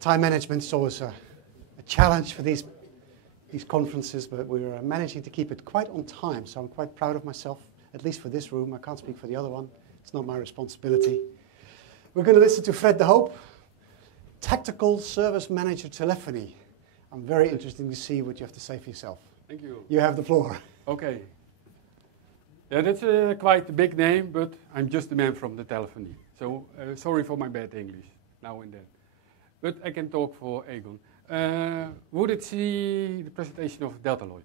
Time management's always a challenge for these conferences, but we're managing to keep it quite on time, so I'm quite proud of myself, at least for this room. I can't speak for the other one. It's not my responsibility. We're going to listen to Fred de Hoop, Tactical Service Manager Telephony. I'm very interested to see what you have to say for yourself. Thank you. You have the floor. Okay. Yeah, that's quite a big name, but I'm just the man from the telephony. So sorry for my bad English now and then. But I can talk for Aegon. Would it see the presentation of Deltaloid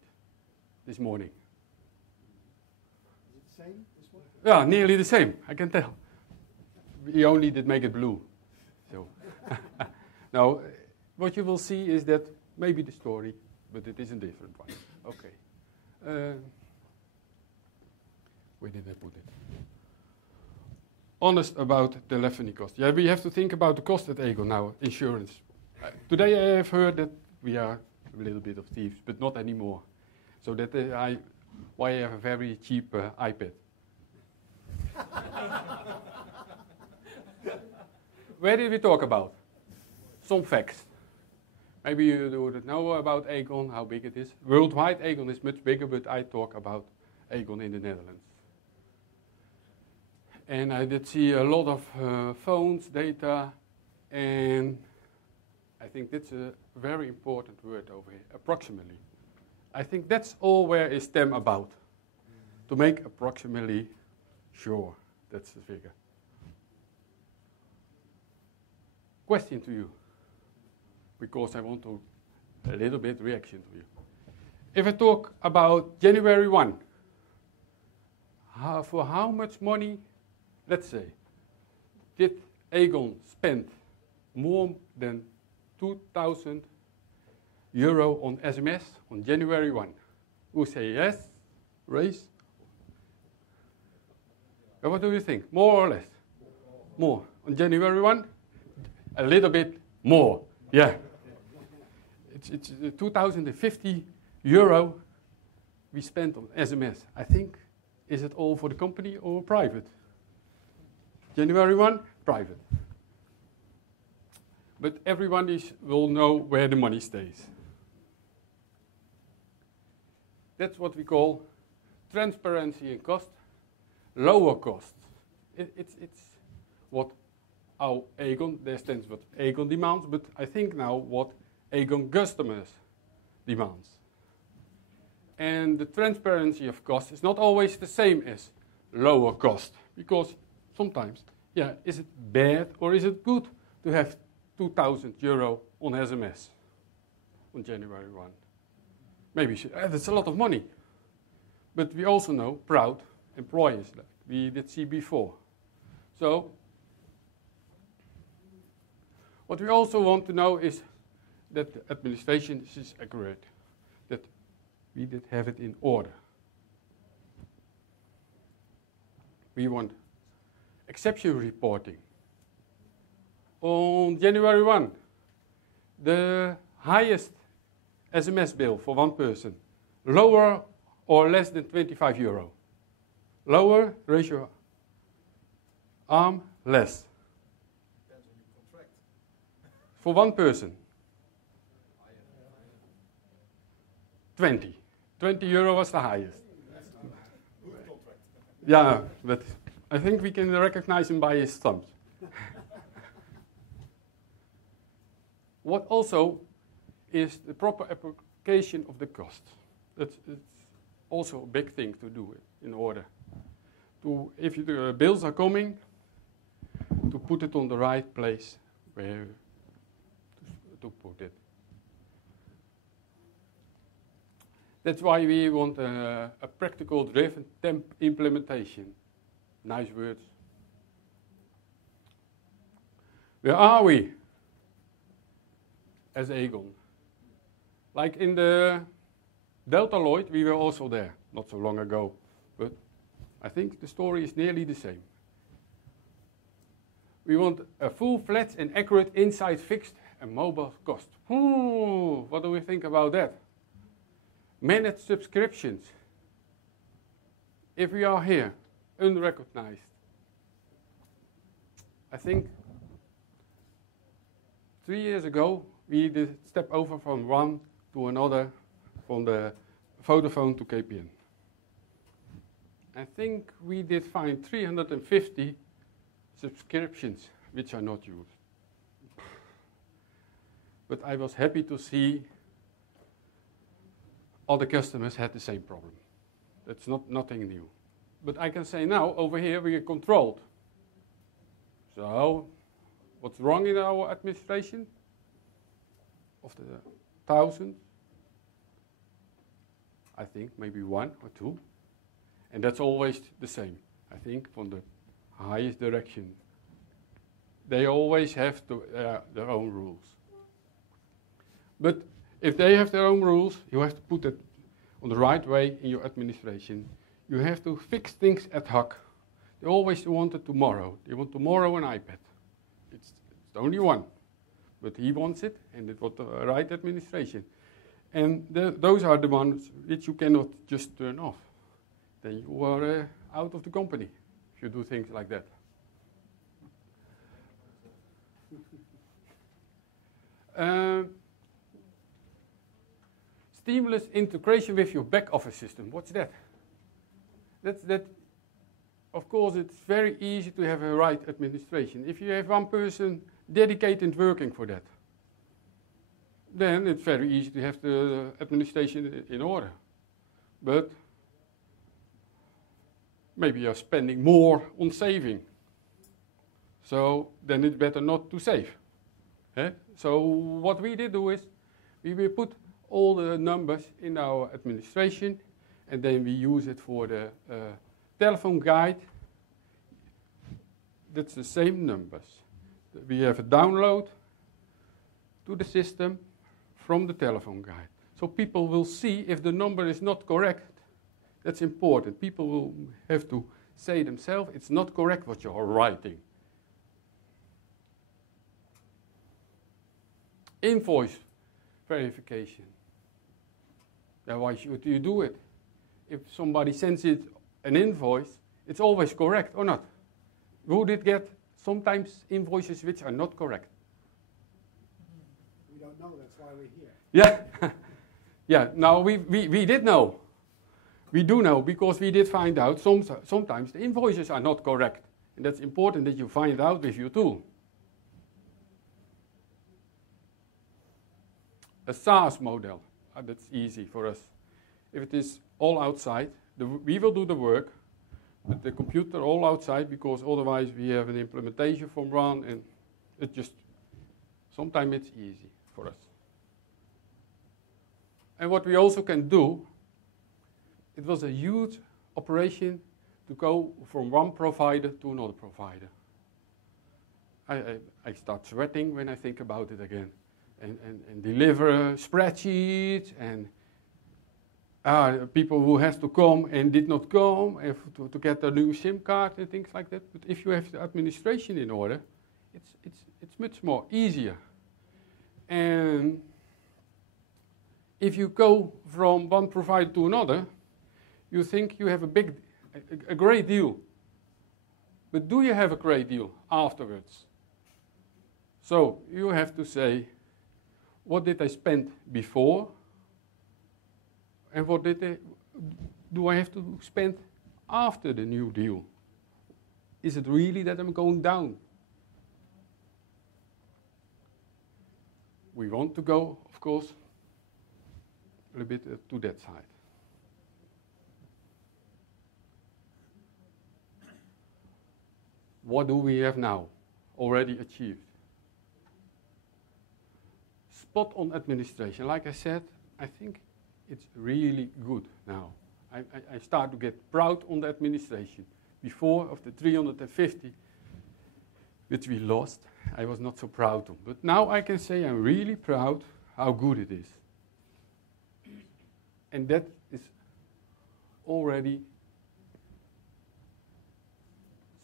this morning? Is it the same, this one? Yeah, nearly the same, I can tell. We only did make it blue. So now, what you will see is that maybe the story, but it is a different one. Okay. Where did I put it? Honest about telephony cost. Yeah, we have to think about the cost at Aegon now, insurance. Today I have heard that we are a little bit of thieves, but not anymore. So that why I have a very cheap iPad. Where did we talk about? Some facts. Maybe you don't know about Aegon, how big it is. Worldwide, Aegon is much bigger, but I talk about Aegon in the Netherlands. And I did see a lot of phones, data, and I think that's a very important word over here, approximately. I think that's all where is STEM about, to make approximately sure that's the figure. Question to you, because I want to a little bit reaction to you. If I talk about January 1, for how much money, let's say, did Aegon spend more than 2,000 euro on SMS on January 1? Who say yes? Raise. What do you think? More or less? More. On January 1? A little bit more. Yeah. It's 2,050 euro we spent on SMS. I think, is it all for the company or private? January 1, private. But everyone will know where the money stays. That's what we call transparency in cost, lower costs. It's what our Aegon, there stands what Aegon demands, but I think now what Aegon customers demands. And the transparency of cost is not always the same as lower cost, because sometimes, yeah, is it bad or is it good to have 2,000 euro on SMS on January 1? Maybe that's a lot of money. But we also know proud employers that we did see before. So what we also want to know is that the administration is accurate, that we did have it in order. We want exception reporting. On January 1, the highest SMS bill for one person, lower or less than 25 euro. Lower, raise your arm, less. Depends on your contract. For one person. 20. 20 euro was the highest. Good contract. Yeah, but I think we can recognize him by his thumbs. What also is the proper application of the cost. It's also a big thing to do in order to, if the bills are coming, to put it on the right place where to put it. That's why we want a practical driven temp implementation. Nice words. Where are we as Aegon? Like in the Deltaloid, we were also there, not so long ago. But I think the story is nearly the same. We want a full-fledged and accurate inside fixed and mobile cost. What do we think about that? Managed subscriptions. If we are here, unrecognized, I think 3 years ago, we did step over from one to another, from the Vodafone to KPN. I think we did find 350 subscriptions which are not used. But I was happy to see other customers had the same problem. That's nothing new. But I can say now, over here we are controlled. So, what's wrong in our administration? Of the 1,000, I think maybe 1 or 2. And that's always the same, I think, from the highest direction. They always have their own rules. But if they have their own rules, you have to put it on the right way in your administration. You have to fix things ad hoc. They always want it tomorrow. They want tomorrow an iPad. It's only one. But he wants it, and it was the right administration. And those are the ones which you cannot just turn off. Then you are out of the company if you do things like that. Seamless integration with your back office system. What's that? That. Of course, it's very easy to have a right administration. If you have one person dedicated working for that, then it's very easy to have the administration in order. But maybe you're spending more on saving. So then it's better not to save. So what we did do is, we will put all the numbers in our administration, and then we use it for the telephone guide. That's the same numbers. We have a download to the system from the telephone guide. So people will see if the number is not correct. That's important. People will have to say themselves, it's not correct what you're writing. Invoice verification. Now, why should you do it? If somebody sends it an invoice, it's always correct or not. Who did get sometimes invoices which are not correct? We don't know, that's why we're here. Yeah, yeah. Now we did know. We do know because we did find out sometimes the invoices are not correct. And that's important that you find out with your tool. A SaaS model, that's easy for us. If it is all outside, we will do the work, but the computer all outside, because otherwise we have an implementation from one, and it just, sometimes it's easy for us. And what we also can do, it was a huge operation to go from one provider to another provider. I start sweating when I think about it again. And deliver spreadsheets, and people who has to come and did not come to get a new SIM card and things like that. But if you have the administration in order, it's much more easier. And if you go from one provider to another, you think you have a great deal. But do you have a great deal afterwards? So you have to say, what did I spend before? And what do I have to spend after the new deal? Is it really that I'm going down? We want to go, of course, a little bit to that side. What do we have now already achieved? Spot on administration. Like I said, I think it's really good now. I start to get proud on the administration. Before, of the 350, which we lost, I was not so proud of. But now I can say I'm really proud how good it is. And that is already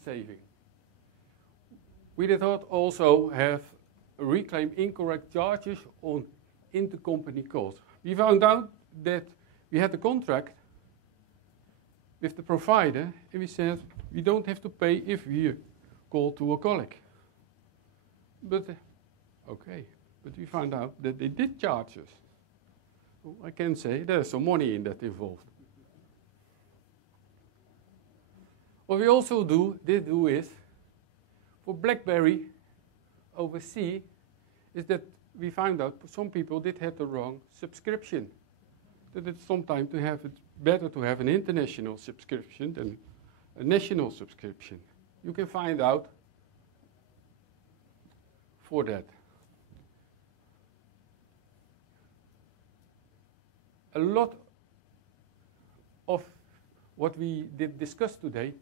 saving. We did not also have reclaim incorrect charges on intercompany calls. We found out that we had a contract with the provider, and we said we don't have to pay if we call to a colleague. But Okay, but we found out that they did charge us. So I can say there's some money in that involved. What we also did do is, for BlackBerry overseas, is that we found out some people did have the wrong subscription. That it's sometimes better to have an international subscription than a national subscription. You can find out for that. A lot of what we did discuss today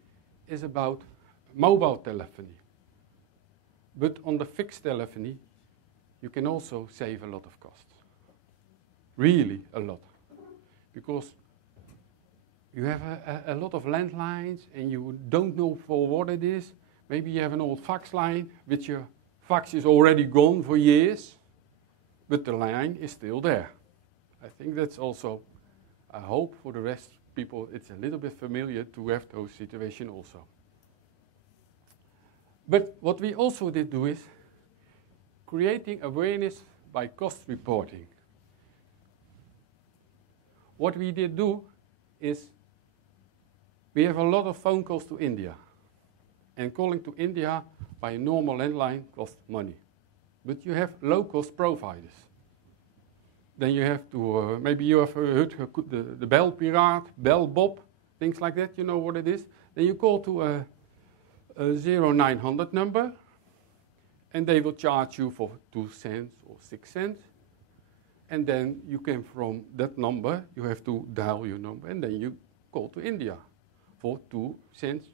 is about mobile telephony. But on the fixed telephony, you can also save a lot of costs. Really a lot. Because you have a lot of landlines and you don't know for what it is. Maybe you have an old fax line, which your fax is already gone for years, but the line is still there. I think that's also a hope for the rest people. It's a little bit familiar to have those situations also. But what we also did do is creating awareness by cost reporting. What we did do is we have a lot of phone calls to India. And calling to India by a normal landline costs money. But you have low-cost providers. Then you have to, maybe you have heard the Bell Pirate, Bell Bob, things like that, you know what it is. Then you call to a 0900 number, and they will charge you for 2 cents or 6 cents. And then you can, from that number, you have to dial your number, and then you call to India for 2 cents,